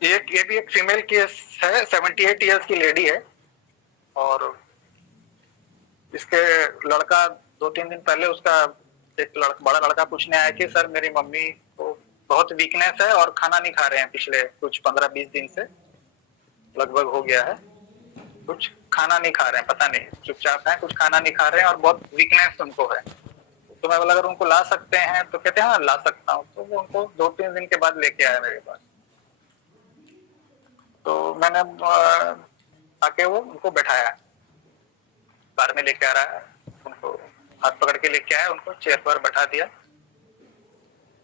ये भी एक फीमेल केस है, 78 इयर्स की लेडी है, और इसके लड़का 2-3 दिन पहले उसका एक बड़ा लड़का पूछने आया कि सर मेरी मम्मी को बहुत वीकनेस है और खाना नहीं खा रहे हैं पिछले कुछ 15-20 दिन से, लगभग हो गया है, कुछ खाना नहीं खा रहे हैं, पता नहीं, चुपचाप है, कुछ खाना नहीं खा रहे हैं और बहुत वीकनेस उनको है। तो मैं बोला अगर उनको ला सकते हैं, तो कहते हैं हाँ ला सकता हूँ। तो वो उनको 2-3 दिन के बाद लेके आया मेरे पास। तो मैंने आके वो उनको बैठाया, कार में लेके आ रहा है, उनको हाथ पकड़ के लेके आया, उनको चेयर पर बैठा दिया,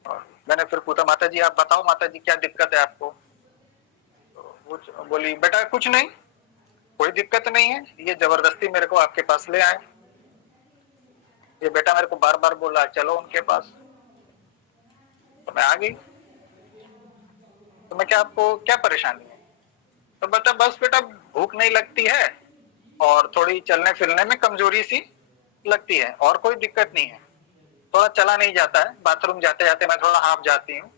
और मैंने फिर पूछा माता जी आप बताओ माता जी क्या दिक्कत है आपको। तो वो बोली बेटा कुछ नहीं, कोई दिक्कत नहीं है, ये जबरदस्ती मेरे को आपके पास ले आए, ये बेटा मेरे को बार बार बोला चलो उनके पास, तो मैं आ गई। तो मैं क्या, आपको क्या परेशानी है? तो बता बस बेटा भूख नहीं लगती है, और थोड़ी चलने फिरने में कमजोरी सी लगती है, और कोई दिक्कत नहीं है। थोड़ा चला नहीं जाता है, बाथरूम जाते जाते मैं थोड़ा हाफ जाती हूँ,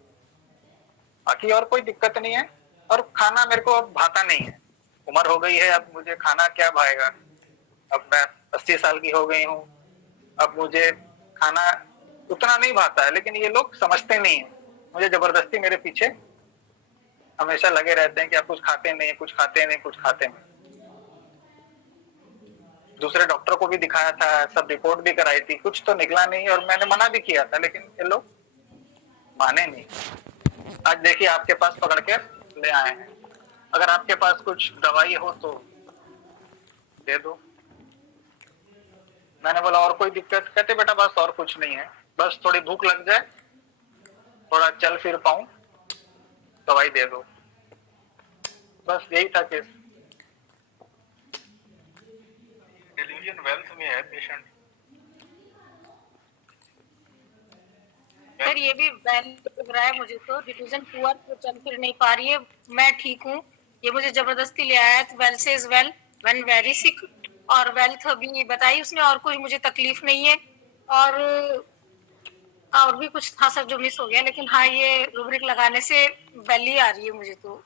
बाकी और कोई दिक्कत नहीं है। और खाना मेरे को अब भाता नहीं है, उम्र हो गई है, अब मुझे खाना क्या भाएगा। अब मैं 80 साल की हो गई हूँ, अब मुझे खाना उतना नहीं भाता है। लेकिन ये लोग समझते नहीं है, मुझे जबरदस्ती मेरे पीछे हमेशा लगे रहते हैं कि आप कुछ खाते नहीं, कुछ खाते नहीं, कुछ खाते नहीं। दूसरे डॉक्टर को भी दिखाया था, सब रिपोर्ट भी कराई थी, कुछ तो निकला नहीं, और मैंने मना भी किया था, लेकिन ये लोग माने नहीं। आज देखिए आपके पास पकड़ के ले आए हैं, अगर आपके पास कुछ दवाई हो तो दे दो। मैंने बोला और कोई दिक्कत? कहते बेटा बस और कुछ नहीं है, बस थोड़ी भूख लग जाए, थोड़ा चल फिर पाऊं, दवाई दे दो, बस यही था केस। डिलीजन वेल्थ में है पेशेंट। सर ये भी वैलिड लग रहा है मुझे तो, डिलीजन पुअर तो चल फिर नहीं पा रही है, मैं ठीक हूँ, ये मुझे जबरदस्ती ले आया है। तो वेल से is well when very sick, और वेल्थ अभी बताई उसने, और कोई मुझे तकलीफ नहीं है। और भी कुछ था सर जो मिस हो गया, लेकिन हाँ ये रूब्रिक लगाने से वैली आ रही है मुझे तो।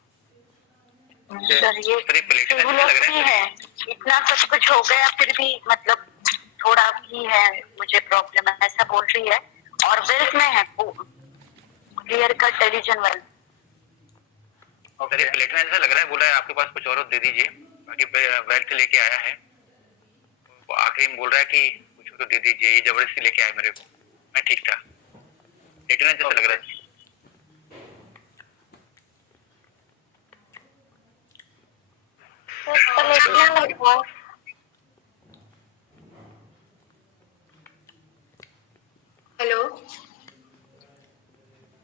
सर ये सिविलिटी है, इतना सब कुछ हो गया फिर भी मतलब थोड़ा भी है मुझे प्रॉब्लम है, ऐसा बोल रही है। और वेल्थ में है क्लियर कट टेलीजन वेल्थ। सर ये प्लेट में ऐसा लग रहा है, बोला है आपके पास कुछ और दे दीजिए, बाकी वेल्थ लेके आया है, वो आखिरी में बोल रहा है कि कुछ तो दे दीजिए, ये जबरदस्ती लेके आया मेरे को, मैं ठीक था। लेकिन जैसा लग रहा है। हेलो,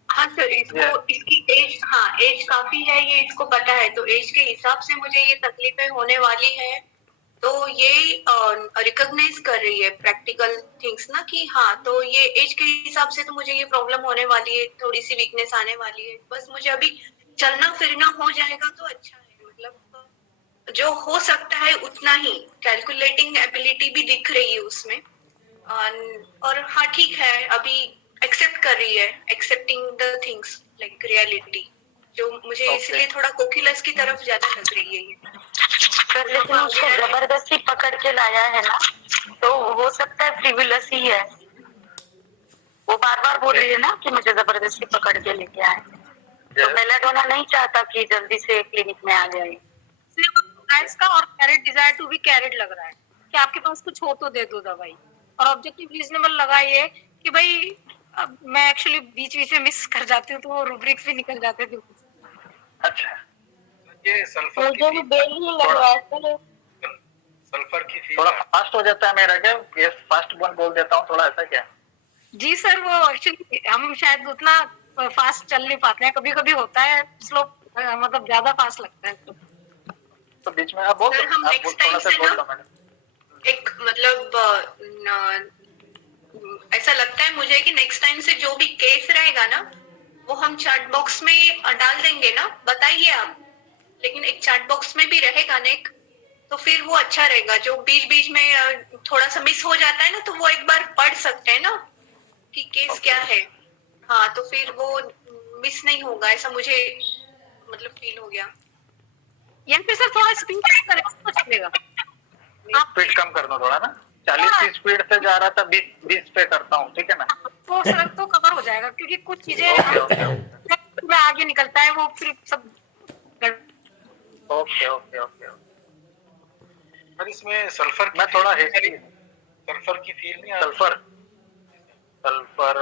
हाँ सर, इसको इसकी एज, हाँ एज काफी है, ये इसको पता है, तो एज के हिसाब से मुझे ये तकलीफें होने वाली है, तो ये रिकॉग्नाइज कर रही है प्रैक्टिकल थिंग्स ना, कि हाँ तो ये एज के हिसाब से तो मुझे ये प्रॉब्लम होने वाली है, थोड़ी सी वीकनेस आने वाली है, बस मुझे अभी चलना फिरना हो जाएगा तो अच्छा है, मतलब जो हो सकता है उतना ही, कैलकुलेटिंग एबिलिटी भी दिख रही है उसमें। और हाँ ठीक है, अभी एक्सेप्ट कर रही है, accepting the things like reality, जो मुझे इसलिए थोड़ा कोकिलस की तरफ ज्यादा लग रही है ये। सर लेकिन उसको जबरदस्ती पकड़ के लाया है ना, तो हो सकता है फ्रिवुलस ही है। वो बार बार बोल रही है ना कि मुझे जबरदस्ती पकड़ के लेके आए, तो बेलाडोना नहीं चाहता कि जल्दी से क्लिनिक में आ जाए। इसका और carat desire to be carat लग रहा है कि आपके पास कुछ हो तो दे दो दवाई, और ऑब्जेक्टिव रीजनेबल लगा ये कि भाई अब मैं एक्चुअली बीच बीच में मिस कर जाती हूँ, तो वो रूब्रिक्स भी निकल जाते थे। अच्छा, ये सल्फर मुझे भी बेल ही लग रहा है सर, सल्फर की फीस थोड़ा फास्ट हो जाता है मेरा क्या, ये फास्ट वन बोल देता हूँ थोड़ा, ऐसा क्या? जी सर, वो एक्चुअली हम शायद उतना फास्ट चल नहीं पाते हैं, कभी कभी होता है स्लो, मतलब ज्यादा फास्ट लगता है तो बीच में आप बोल सर, हम दो, नेक्स्ट थोड़ा टाइम सा से बोल ना दो मैंने। एक मतलब ऐसा लगता है मुझे कि नेक्स्ट टाइम से जो भी केस रहेगा ना, वो हम चैट बॉक्स में डाल देंगे ना, बताइए आप, लेकिन एक चैट बॉक्स में भी रहेगा ना एक, तो फिर वो अच्छा रहेगा। जो बीच बीच में थोड़ा सा मिस हो जाता है ना, तो वो एक बार पढ़ सकते हैं ना कि केस क्या है, हाँ तो फिर वो मिस नहीं होगा, ऐसा मुझे मतलब फील हो गया। या फिर सर थोड़ा स्पीड करें तो चलेगा, आप स्पीड कम कर दो थोड़ा ना, 40 की स्पीड से जा रहा था, 20 पे करता हूँ, ठीक है ना? तो सर तो कवर हो जाएगा, क्योंकि कुछ चीजें में आगे निकलता है वो फिर सब। Okay okay okay. सर इसमें सल्फर मैं थोड़ा सल्फर की फील नहीं आ रही। सल्फर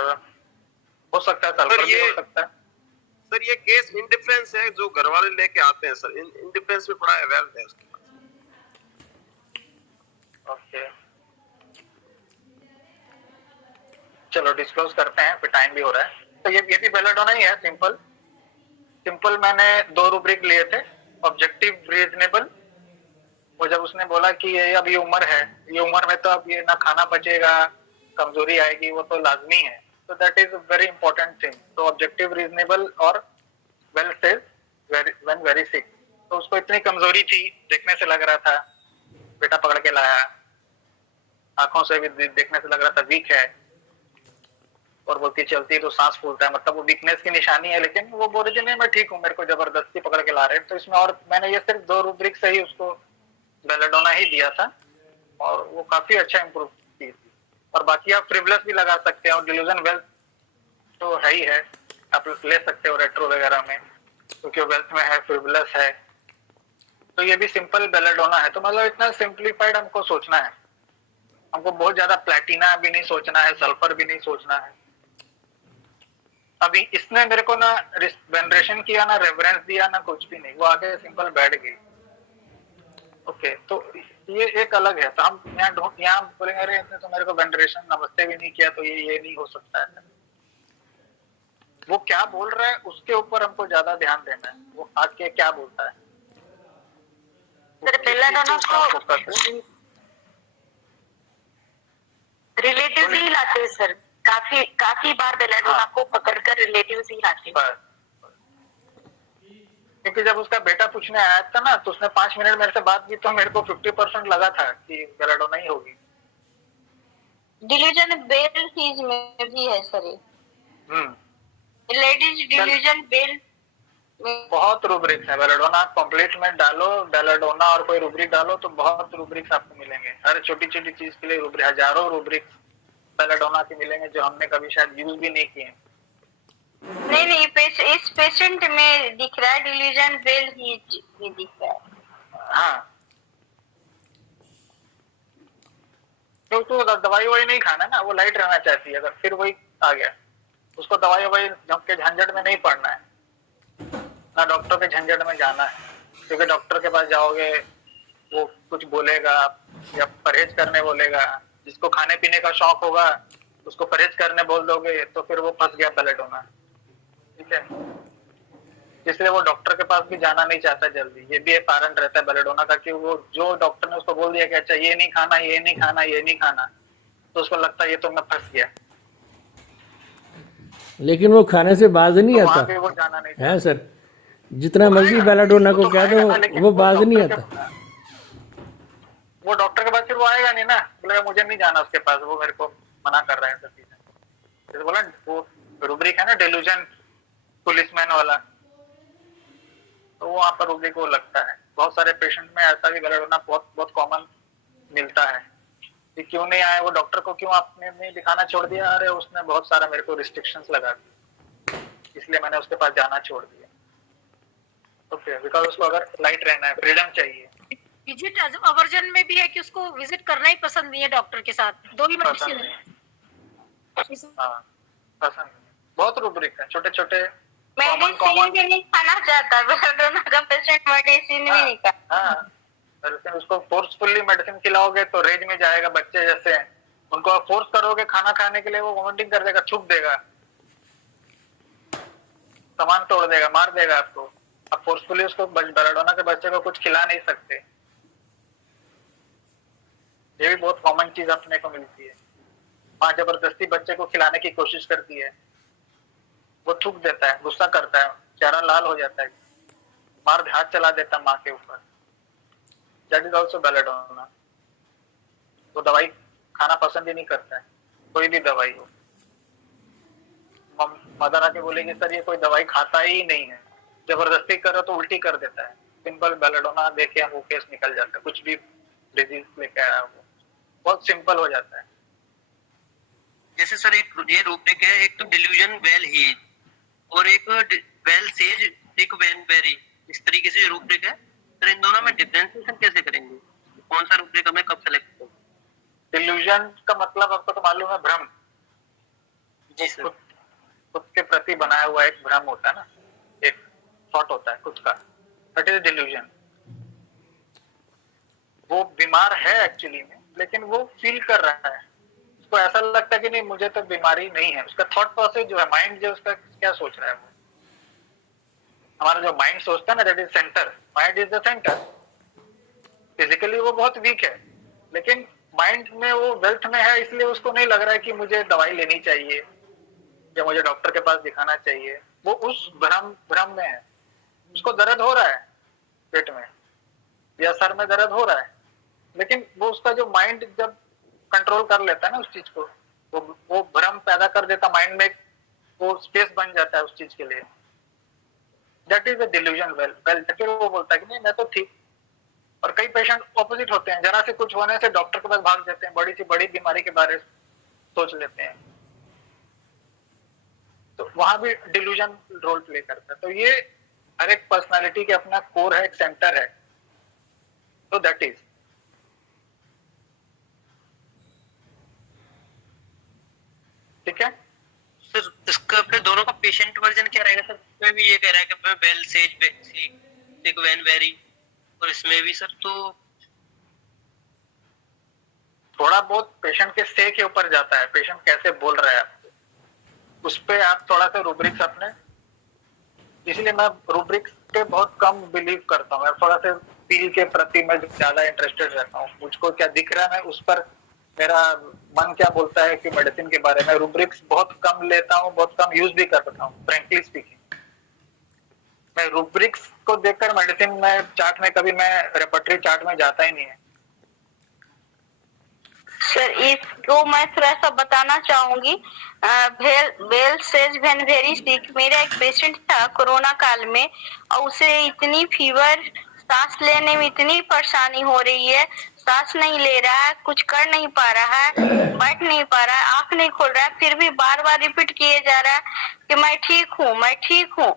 हो सकता है, सल्फर भी हो सकता है। सर ये केस इंडिफरेंस है जो घर वाले लेके आते हैं सर, इंडिफरेंस में बड़ा अवेयर है उसके पास। ओके चलो डिस्क्लोज करते हैं, फिर टाइम भी हो रहा है। तो ये भी बेलाडोना ही है, सिंपल मैंने 2 रूब्रिक लिए थे, ऑब्जेक्टिव रीजनेबल। वो जब उसने बोला कि ये अब ये उम्र है, ये उम्र में तो अब ये ना खाना बचेगा, कमजोरी आएगी, वो तो लाजमी है, तो that is very important thing. तो ऑब्जेक्टिव रीजनेबल और well says when very sick, तो उसको इतनी कमजोरी थी, देखने से लग रहा था बेटा पकड़ के लाया, आंखों से भी देखने से लग रहा था वीक है, और बोलती चलती तो सांस फूलता है, मतलब वो वीकनेस की निशानी है। लेकिन वो बोल रही थी नहीं मैं ठीक हूँ, मेरे को जबरदस्ती पकड़ के ला रहे हैं। तो इसमें और मैंने ये सिर्फ 2 रूब्रिक से ही उसको बेलाडोना ही दिया था और वो काफी अच्छा इम्प्रूव की थी। और बाकी आप फ्रिवलस भी लगा सकते हैं और डिल्यूजन वेल्थ तो है ही है, आप ले सकते हो रेट्रो वगैरह में, क्योंकि वेल्थ में है, फ्रिवलस है। तो ये भी सिंपल बेलाडोना है। तो मतलब इतना सिंप्लीफाइड हमको सोचना है, हमको बहुत ज्यादा प्लेटिना भी नहीं सोचना है, सल्फर भी नहीं सोचना है। अभी इसने मेरे को ना वेनरेशन किया, ना रेफरेंस दिया, ना कुछ भी नहीं, वो आगे सिंपल बैठ गई। ओके, तो ये एक अलग है। तो हम यहाँ बोलेंगे अरे इसने तो मेरे को वेनरेशन नमस्ते भी नहीं किया, तो ये नहीं हो सकता है। वो क्या बोल रहा है उसके ऊपर हमको ज्यादा ध्यान देना है, वो आके क्या बोलता है। सर बेलाडोना को रिलेटिव ही लाते हैं सर, काफी बार बेलाडोना को पकड़कर रिलेटिव ही लाते हैं। क्योंकि जब उसका बेटा पूछने आया था ना, तो उसने 5 मिनट मेरे से बात की, तो मेरे को 50% लगा था कि बेलाडोना ही होगी। डिल्यूजन बेल चीज में भी है सर ये। लेडीज डिल्यूजन बेल बहुत रूब्रिक्स है। बेलाडोना कंप्लीट में डालो, बेलाडोना और कोई रूब्रिक डालो तो बहुत रूब्रिक्स आपको मिलेंगे। हर छोटी छोटी चीज के लिए रूब्रिक, हजारों रूब्रिक्स बेलाडोना के मिलेंगे जो हमने कभी शायद यूज भी नहीं किए। नहीं इस पेशेंट में दिख रहा है डिल्यूजन बेल ही दिख रहा है। हाँ, तो दवाई वही नहीं खाना ना, वो लाइट रहना चाहती है। अगर फिर वही आ गया, उसको दवाई वही के झंझट में नहीं पड़ना है, ना डॉक्टर के झंझट में जाना है। क्योंकि डॉक्टर के पास जाओगे वो कुछ बोलेगा या परहेज करने बोलेगा। जिसको खाने पीने का शौक होगा उसको परहेज करने बोल दोगे तो फिर वो फंस गया बेलाडोना, ठीक है। इसलिए वो डॉक्टर के पास भी जाना नहीं चाहता जल्दी। ये भी एक कारण रहता है बेलाडोना का कि वो जो डॉक्टर ने उसको बोल दिया कि अच्छा ये नहीं खाना, ये नहीं खाना, ये नहीं खाना, तो उसको लगता है ये तो मैं फंस गया। लेकिन वो खाने से बाज नहीं तो आता वहाँ पे वो जाना नहीं है सर, जितना मर्जी बेलाडोना को कह दो वो बाज नहीं आता। वो डॉक्टर के पास फिर वो आएगा नहीं ना, बोलेगा मुझे नहीं जाना उसके पास, वो मेरे को मना कर रहे हैं सब चीजें। जैसे बोला वो रूब्रिक है ना डिल्यूजन पुलिसमैन वाला, तो वहाँ पर रूब्रिक वो लगता है। बहुत सारे पेशेंट में ऐसा भी बेलाडोना बहुत कॉमन मिलता है कि क्यों नहीं आए, वो डॉक्टर को क्यों आपने नहीं दिखाना छोड़ दिया, अरे उसने बहुत सारा मेरे को रिस्ट्रिक्शंस लगा दी, इसलिए मैंने उसके पास जाना छोड़ दिया। ओके, बिकॉज उसको अगर लाइट रहना है, फ्रीडम चाहिए। विजिट अवर्जन में भी है कि उसको विजिट करना ही पसंद नहीं है डॉक्टर के साथ, 2 ही मेडिसिन है। हाँ, पसंद बहुत रूब्रिक है, छोटे छोटे मेडिसिन भी नहीं खाना चाहता बेलाडोना का पेशेंट, मेडिसिन भी नहीं खाता। हाँ, उसको फोर्सफुली मेडिसिन खिलाओगे तो रेंज में जाएगा। बच्चे जैसे हैं, उनको आप फोर्स करोगे खाना खाने के लिए, वो वॉमिटिंग कर देगा, थूक देगा, सामान तोड़ देगा, मार देगा आपको। आप फोर्सफुली उसको बेलाडोना के बच्चे को कुछ खिला नहीं सकते। ये भी बहुत कॉमन चीज अपने को मिलती है। माँ जबरदस्ती बच्चे को खिलाने की कोशिश करती है, वो थूक देता है, गुस्सा करता है, चेहरा लाल हो जाता है, मार हाथ चला देता है माँ के ऊपर। That is also belladonna. वो दवाई खाना पसंद ही नहीं करता है, कोई भी दवाई हो। मदर आके बोलेगी सर ये कोई दवाई खाता ही नहीं है, जबरदस्ती करो तो उल्टी कर देता है। सिंपल बेलाडोना देके हम वो केस निकल जाता है, कुछ भी डिजीज लेके आया वो बहुत सिंपल हो जाता है। जैसे सर एक ये रूब्रिक है, एक तो डिल्यूजन वेल ही और एक वेल सेज, एक वेनबेरी, इस तरीके से रूब्रिक है। सर इन दोनों में डिफरेंशिएशन कैसे करेंगे, कौन सा रूब्रिक हमें कब सेलेक्ट करें? डिल्यूजन का मतलब आपको तो मालूम है, भ्रम। जी सर। खुद के प्रति बनाया हुआ एक भ्रम होता है ना, एक थॉट होता है खुद का, दैट इज डिल्यूजन। वो बीमार है एक्चुअली में, लेकिन वो फील कर रहा है, उसको ऐसा लगता है कि नहीं मुझे तो बीमारी नहीं है। उसका थॉट प्रोसेस जो है, माइंड जो उसका क्या सोच रहा है, वो हमारा जो माइंड सोचता है ना, that is centre, mind is the centre. Physically वो बहुत वीक है, लेकिन माइंड में वो वेल्थ में है, इसलिए उसको नहीं लग रहा है कि मुझे दवाई लेनी चाहिए या मुझे डॉक्टर के पास दिखाना चाहिए। वो उस भ्रम में है। उसको दर्द हो रहा है पेट में या सर में दर्द हो रहा है, लेकिन वो उसका जो माइंड जब कंट्रोल कर लेता है ना उस चीज को, वो भ्रम पैदा कर देता माइंड में, वो स्पेस बन जाता है उस चीज के लिए। That is a delusion well, फिर वो बोलता है कि नहीं मैं तो ठीक। और कई पेशेंट ऑपोजिट होते हैं, जरा से कुछ होने से डॉक्टर के पास भाग जाते हैं, बड़ी सी बड़ी बीमारी के बारे में सोच लेते हैं, तो वहां भी डिल्यूजन रोल प्ले करता है। तो ये हर एक पर्सनालिटी के अपना कोर है, एक सेंटर है, तो दैट इज। ठीक है सर, इसका फिर दोनों का पेशेंट वर्जन क्या रहेगा सर? इसमें भी ये कह रहा है कि वेल सेज वैन वेरी, और इसमें भी सर तो थोड़ा बहुत पेशेंट के से के ऊपर जाता है, पेशेंट कैसे बोल रहा है आपको, उस पे आप थोड़ा सा रूब्रिक्स अपने, इसलिए मैं रूब्रिक्स पे बहुत कम बिलीव करता हूँ। मैं थोड़ा सा फील के प्रति मैं ज्यादा इंटरेस्टेड रहता हूँ, मुझको क्या दिख रहा है मैं उस पर, मेरा मन क्या बोलता है कि मेडिसिन के बारे में। रूब्रिक्स बहुत कम लेता हूँ, बहुत कम यूज भी करता हूँ, फ्रेंकली स्पीकिंग। मैं रूब्रिक्स को देखकर मेडिसिन में चार्ट में कभी मैं रेपर्टरी चार्ट में जाता ही नहीं है। सर इसको मैं थोड़ा सा बताना चाहूंगी। Well says when very sick, मेरा एक पेशेंट था कोरोना काल में, और उसे इतनी फीवर, सांस लेने में इतनी परेशानी हो रही है, सांस नहीं ले रहा है, कुछ कर नहीं पा रहा है, बैठ नहीं पा रहा है, आंख नहीं खोल रहा है, फिर भी बार बार रिपीट किए जा रहा है कि मैं ठीक हूँ, मैं ठीक हूँ,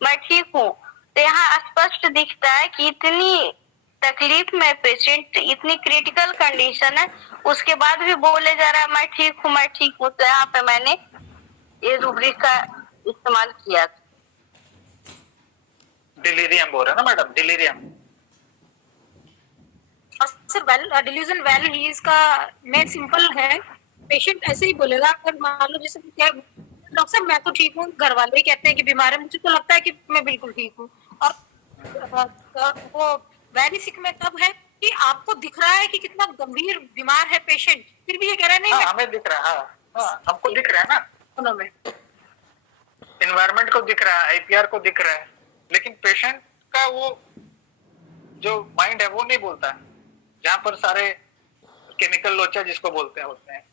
मैं ठीक हूँ। तो यहाँ स्पष्ट दिखता है कि इतनी तकलीफ में पेशेंट, इतनी क्रिटिकल कंडीशन है, उसके बाद भी बोले जा रहा है मैं ठीक हूँ, मैं ठीक हूँ। तो यहाँ पे मैंने ये रूब्रिक का इस्तेमाल किया। डिलीरियम बोल रहे हैं ना madam, delirium. Sir delusion well ही इसका मेन सिंपल है। पेशेंट ऐसे ही बोलेगा, अगर मान लो जैसे क्या डॉक्टर साहब मैं तो ठीक हूँ, घर वाले ही कहते हैं कि बीमार है, मुझे तो लगता है कि मैं बिल्कुल ठीक हूँ। और वो वेरी सिक में तब है कि आपको दिख रहा है कि कितना गंभीर बीमार है पेशेंट, फिर भी ये कह रहा है नहीं हमें दिख रहा है, हमको दिख रहा है ना, एनवायरनमेंट को दिख रहा है, आईपीआर को दिख रहा है, लेकिन पेशेंट का वो जो माइंड है वो नहीं बोलता। जहां पर सारे केमिकल लोचा जिसको बोलते हैं होते हैं,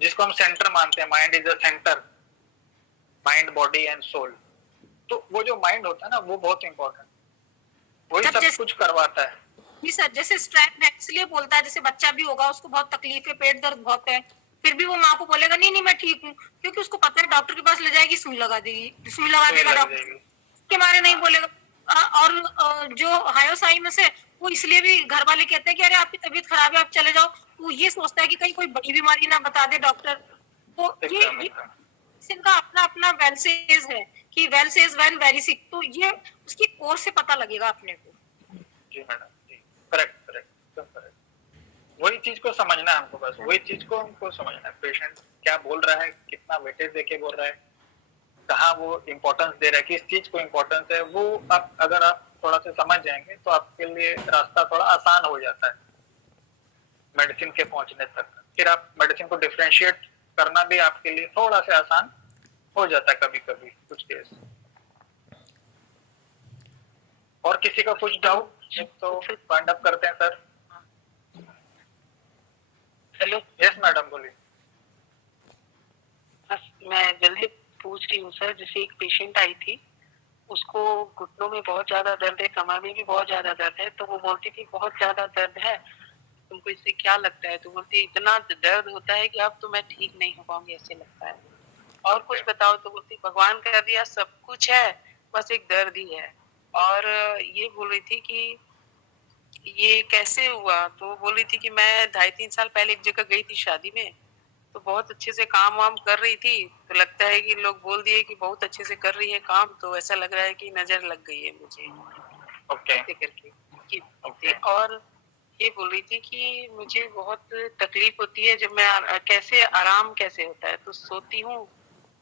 जिसको हम सेंटर मानते हैं, mind is a centre, mind body and soul. तो वो जो माइंड होता है ना वो बहुत इंपॉर्टेंट, वही सब कुछ करवाता है। जी सर, जैसे स्ट्रेस है इसलिए बोलता है, जैसे बच्चा भी होगा उसको बहुत तकलीफ है, पेट दर्द बहुत है, फिर भी वो माँ को बोलेगा नहीं नहीं मैं ठीक हूँ, क्योंकि उसको पता है डॉक्टर के पास ले जाएगी, सुई लगा देगी, सुई लगा देगा डॉक्टर, के बारे नहीं बोलेगा। और जो हायोसाइनस है वो इसलिए भी घर वाले कहते हैं कि अरे आपकी तबीयत खराब है आप चले जाओ, वो ये सोचता है कि कहीं कोई बड़ी बीमारी ना बता दे डॉक्टर। तो ये इनका अपना अपना वेल सेज है कि well says when very sick, तो ये उसकी कोर्स से पता लगेगा अपने को। जी मैडम, जी करेक्ट। वही चीज को समझना है हमको, बस वही चीज को हमको समझना है। पेशेंट क्या बोल रहा है, कितना वेटेज देके बोल रहा है, कहाँ वो इम्पोर्टेंस दे रहा है, किस चीज को इम्पोर्टेंस है, वो आप अगर आप थोड़ा सा समझ जाएंगे तो आपके लिए रास्ता थोड़ा आसान हो जाता है मेडिसिन के पहुंचने तक। फिर आप मेडिसिन को डिफरेंशिएट करना भी आपके लिए थोड़ा सा आसान हो जाता है कभी कभी कुछ केस। और किसी का कुछ डाउट तो फाइंड अप करते हैं सर। हेलो, यस मैडम बोलिए। मैं जल्दी पूछ रही हूँ सर, जैसे एक पेशेंट आई थी, उसको घुटनों में बहुत ज्यादा दर्द है, कमर में भी बहुत ज्यादा दर्द है, तो वो बोलती थी बहुत ज्यादा दर्द है, तुमको इससे क्या लगता है? तो बोलती इतना दर्द होता है कि अब तो मैं ठीक नहीं हो पाऊंगी ऐसे लगता है। और कुछ बताओ? तो बोलती भगवान कर दिया सब कुछ है, बस एक दर्द ही है। और ये बोल रही थी कि ये कैसे हुआ, तो बोल रही थी कि मैं 2.5-3 साल पहले एक जगह गई थी शादी में, तो बहुत अच्छे से काम वाम कर रही थी, तो लगता है कि लोग बोल दिए कि बहुत अच्छे से कर रही है काम, तो ऐसा लग रहा है कि नजर लग गई है मुझे करके। और ये बोल रही थी कि मुझे बहुत तकलीफ होती है जब मैं कैसे आराम कैसे होता है, तो सोती हूँ,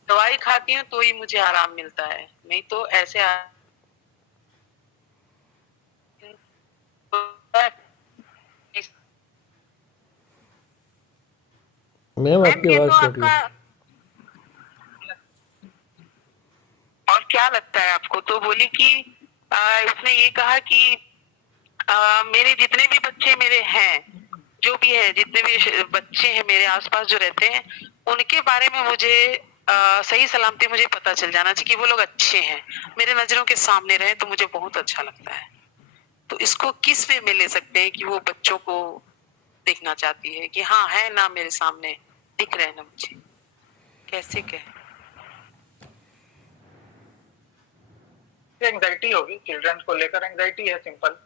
दवाई खाती हूँ तो ही मुझे आराम मिलता है, नहीं तो ऐसे मैम आपकी आवाज कट रही है। और क्या लगता है आपको? तो बोली कि उसने ये कहा कि मेरे जितने भी बच्चे मेरे हैं, जो भी है, जितने भी बच्चे हैं मेरे आसपास जो रहते हैं, उनके बारे में मुझे सही सलामती मुझे पता चल जाना चाहिए कि वो लोग अच्छे हैं, मेरे नजरों के सामने रहे तो मुझे बहुत अच्छा लगता है। तो इसको किस वे में ले सकते हैं कि वो बच्चों को देखना चाहती है कि हाँ है ना, मेरे सामने दिख रहे हैं ना मुझे, कैसे कहें? एंजाइटी होगी, चिल्ड्रन को लेकर एंजाइटी है, सिंपल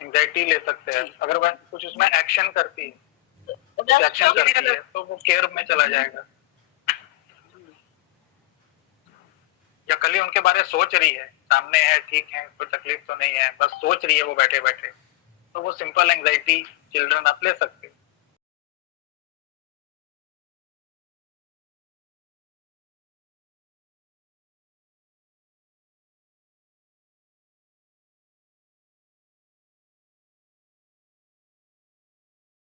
एंजाइटी ले सकते हैं। अगर वह कुछ उसमें एक्शन करती है, कुछ एक्शन करती है तो वो केयर में चला जाएगा। या कल ही उनके बारे में सोच रही है, सामने है, ठीक है, कोई तकलीफ तो नहीं है, बस सोच रही है वो बैठे बैठे, तो वो सिंपल एंजाइटी चिल्ड्रन आप ले सकते हैं।